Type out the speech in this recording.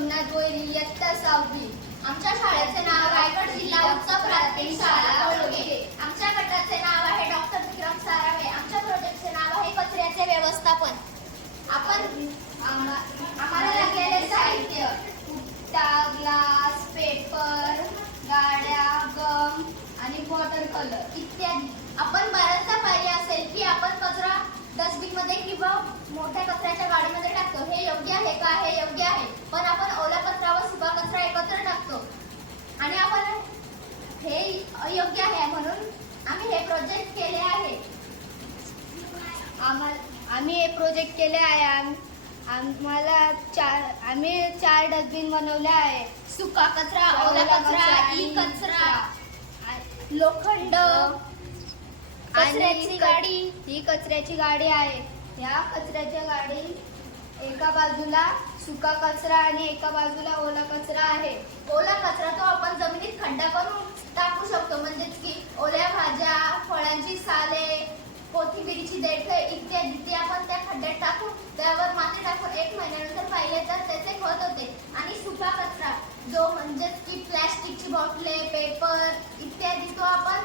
सोमनाथ वैरी इयत्ता 6वी। आमच्या शाळेचे नाव रायगड जिल्हा उच्च प्राथमिक शाळा कोळगे। आमच्या गटाचे नाव आहे डॉक्टर विक्रम सारावे। आमच्या प्रोजेक्टचे नाव आहे कचऱ्याचे व्यवस्थापन। आम्हाला लागलेले साहित्य पुट्टा, ग्लास, पेपर, गाड्या, गम आणि वॉटर कलर इत्यादी। आपण बऱ्याचदा पाहिले असेल की आपण कचरा डस्टबिन मध्ये किंवा मोठ्या कचऱ्याच्या गाडीमध्ये टाकतो। हे योग्य आहे का? हे योग्य आहे, पण आपण ओला कचरा व सुका कचरा एकत्र टाकतो आणि आपण हे अयोग्य आहे म्हणून आम्ही हे प्रोजेक्ट केले आहे। आम्ही हे प्रोजेक्ट केले आहे। आम्ही 4 डस्टबिन बनवले आहे। सुका कचरा, ओला कचरा, ई कचरा, लोखंड, कचऱ्याची गाडी। ही कचऱ्याची गाडी आहे। या कचऱ्याच्या गाडी एका बाजूला सुका कचरा आणि एका बाजूला ओला कचरा आहे। ओला कचरा तो आपण जमिनीत खड्डा करून टाकू शकतो, म्हणजेच की ओल्या भाज्या, फळांची साले, कोथिंबीरची देठे इत्यादी ते आपण त्या खड्ड्यात टाकून त्यावर माती टाकून 1 महिन्यानंतर पाहिले तर त्याचे खत होते। आणि सुका कचरा जो म्हणजेच की प्लॅस्टिकची बॉटले, पेपर इत्यादी तो आपण